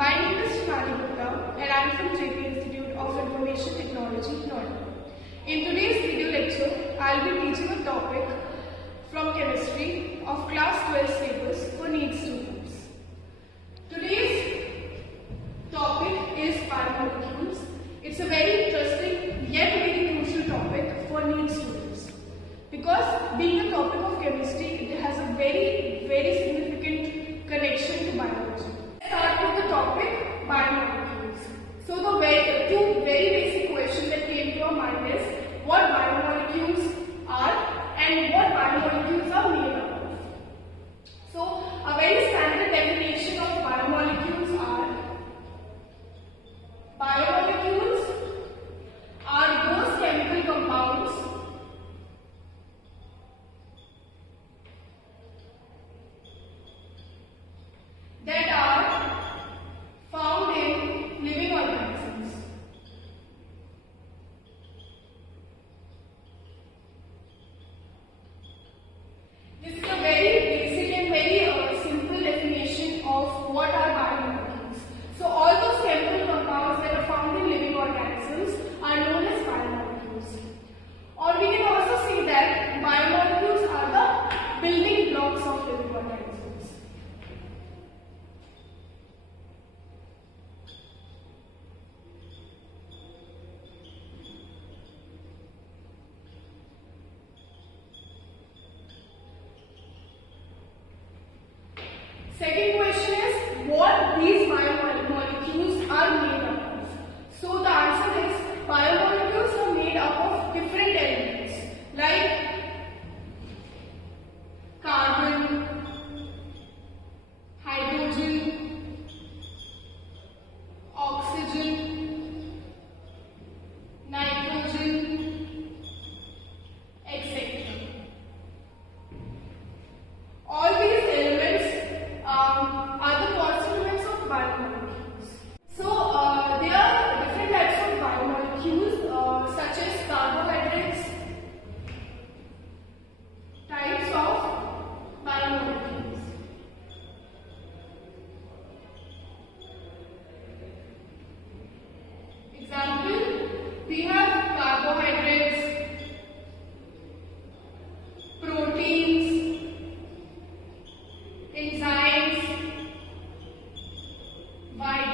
My name is Shivani and I am from JP Institute of Information Technology, Noida. In today's video lecture, I will be teaching a topic from chemistry of class 12 syllabus for NEET students. Today's topic is biomolecules. It's a very interesting yet very crucial topic for NEET students because being a topic of chemistry, it has a very significant connection to biology. Let's start with the topic biomolecules. So the two very basic questions that came to our mind is what biomolecules are and what biomolecules are made up of. So a very standard definition of biomolecules are those chemical compounds that are found in living organisms. This is a very basic and very simple definition of what are biomolecules. So all those chemical compounds that are found in living organisms are known as biomolecules. Or we can also see that biomolecules are the building blocks of living organisms. Second question is what these biomolecules are made up of. So the answer is biomolecules are made up of different elements like carbon, hydrogen, oxygen, nitrogen, etc. All these elements are the constituents of biomolecules. So there are different types of biomolecules such as carbohydrates, types of biomolecules. Example, we have carbohydrates, proteins, enzymes, vitamins.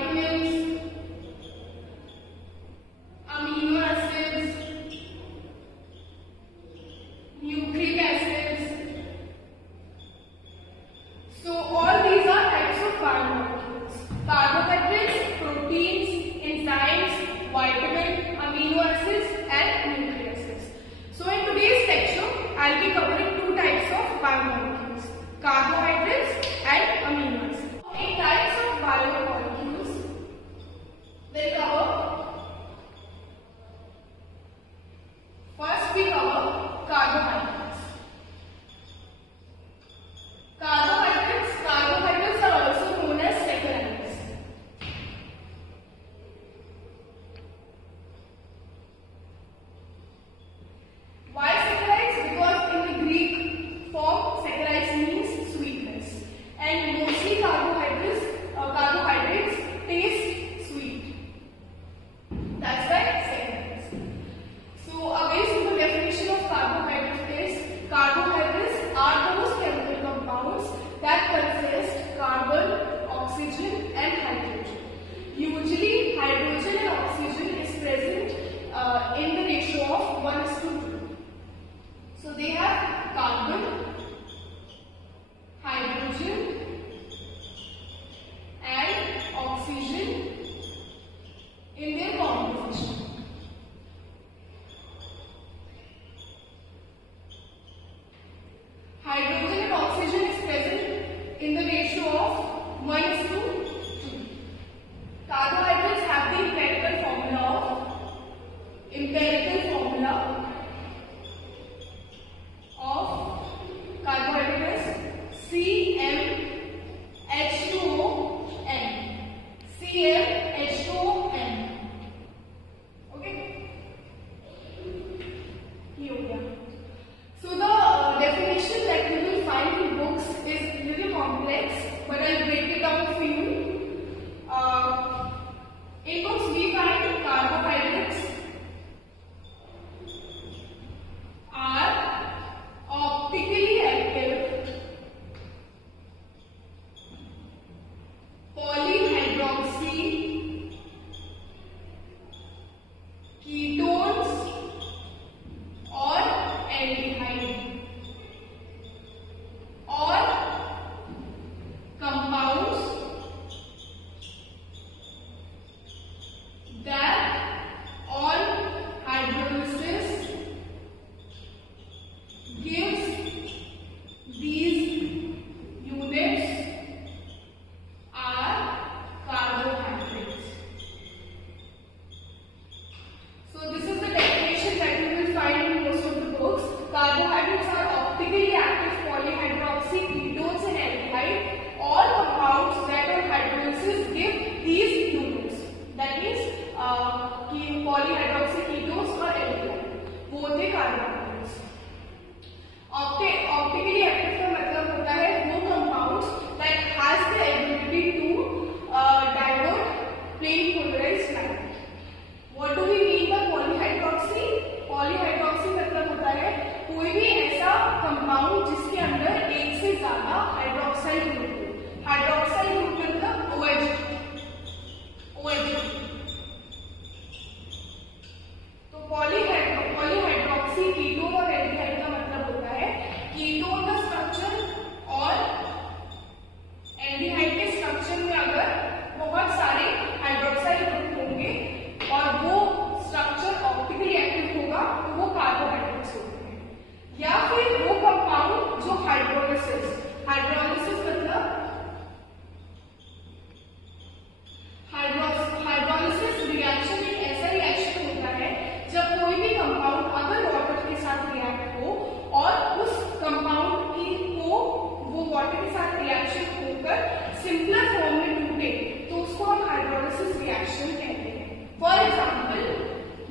Simpler form में टूटे तो उसको हम hydrolysis reaction कहते हैं. For example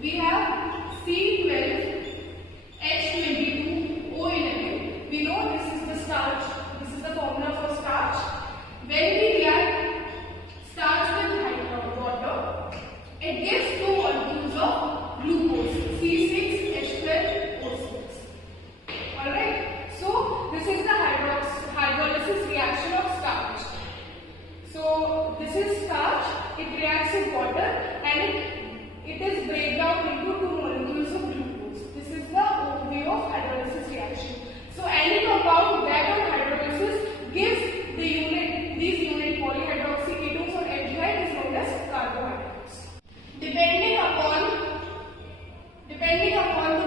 we have C12H22O11. We know this is the starch. This is the formula for starch. When we react starch with water, it gives two molecules of glucose, C6H12O6. Alright, so this is the hydrolysis reaction of starch. So this is starch, it reacts with water and it is break down into two molecules of glucose. This is the way of hydrolysis reaction. So any compound that on hydrolysis gives these unit polyhydroxy ketones or aldehyde is known as carbohydrates. Depending upon the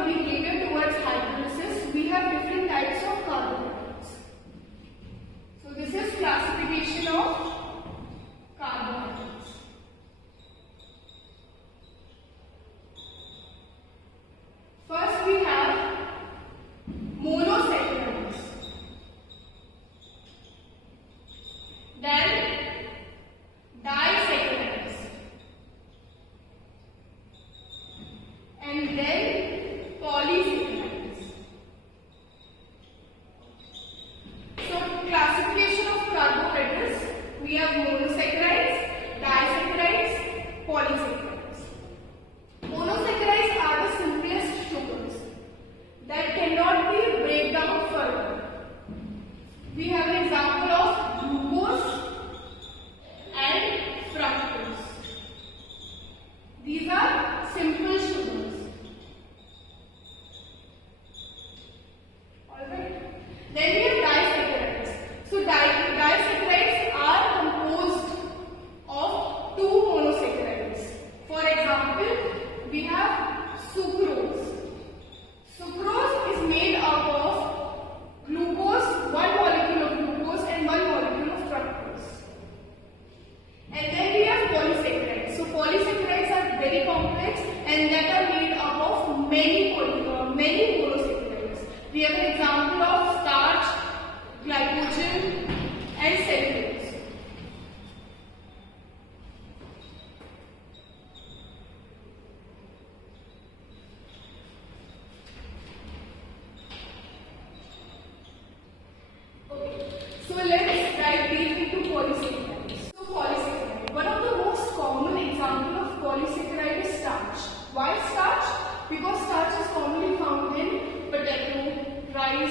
behavior towards hydrolysis, we have different types of carbohydrates. So this is classification of carbohydrates. First we have monosaccharides, then disaccharides, and then polysaccharides. So classification of carbohydrates, we have monosaccharides, disaccharides, polysaccharides. Monosaccharides are the simplest sugars that cannot be break down further. We have an example of glucose and fructose. These are simple sugars. Alright. Then we have disaccharides. So disaccharides are composed of two monosaccharides. For example, we have sucrose. Sucrose is made up of glucose, one molecule of glucose and one molecule of fructose. And then we have polysaccharides. So polysaccharides are very complex and that are made up of many monosaccharides. We have an example of starch, glycogen and cellulose. So let's dive deep into polysaccharides. So polysaccharide, one of the most common example of polysaccharide is starch. Why starch? Because starch is commonly found in potato, rice,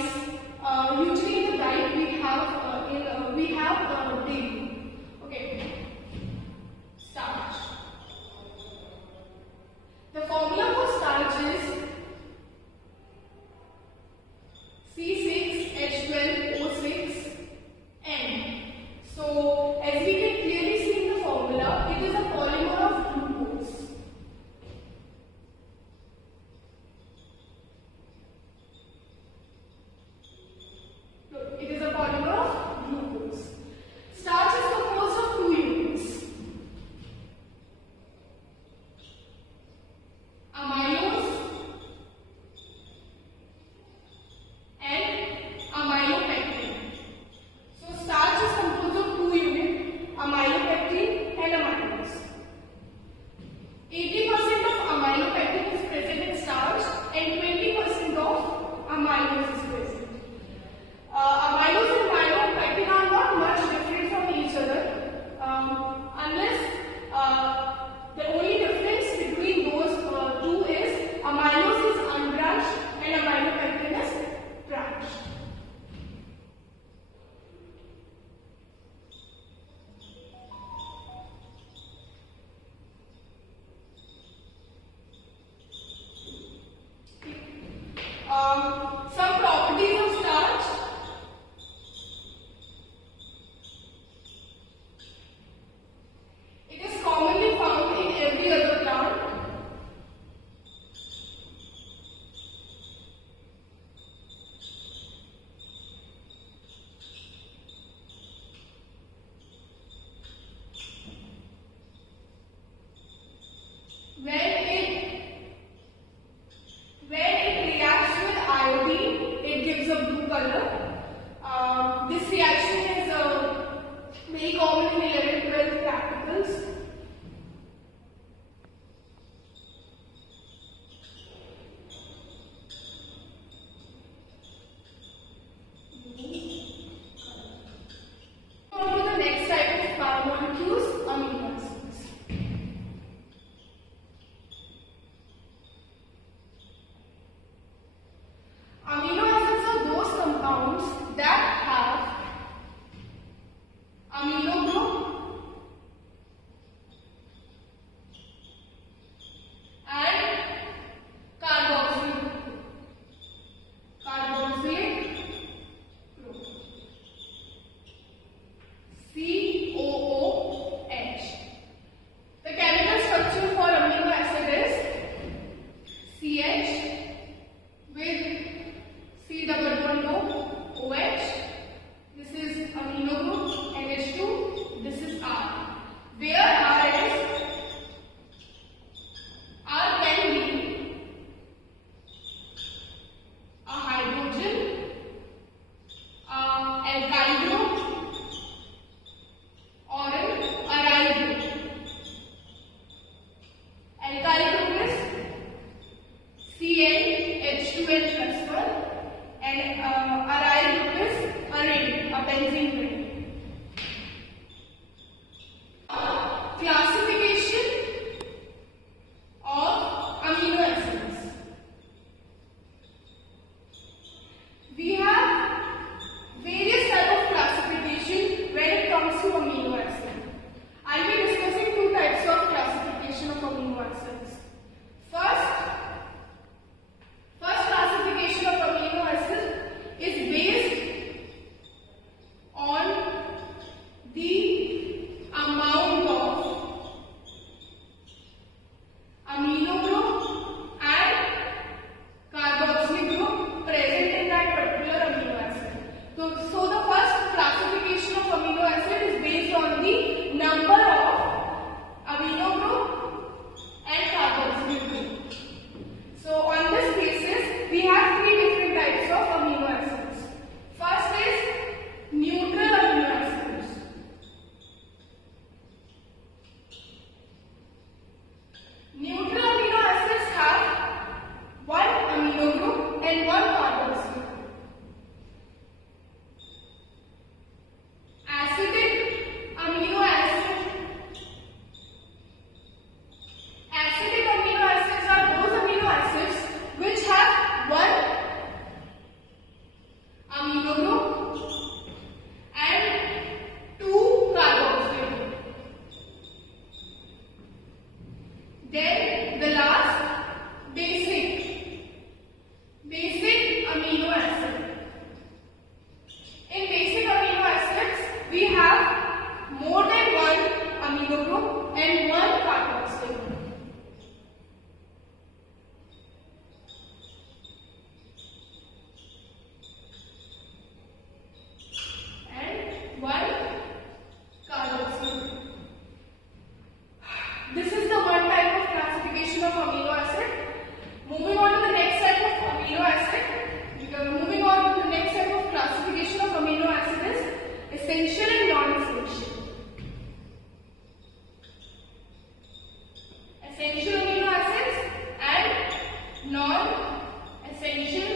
essential amino acids and non-essential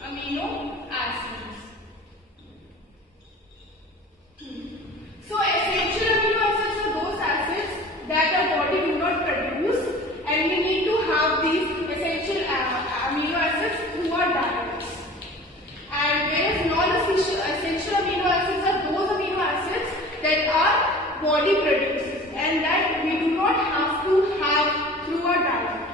amino acids. So essential amino acids are those acids that our body do not produce, and we need to have these essential amino acids through our diets. And whereas non-essential amino acids are those amino acids that our body produces and that we do not have to have through our diet.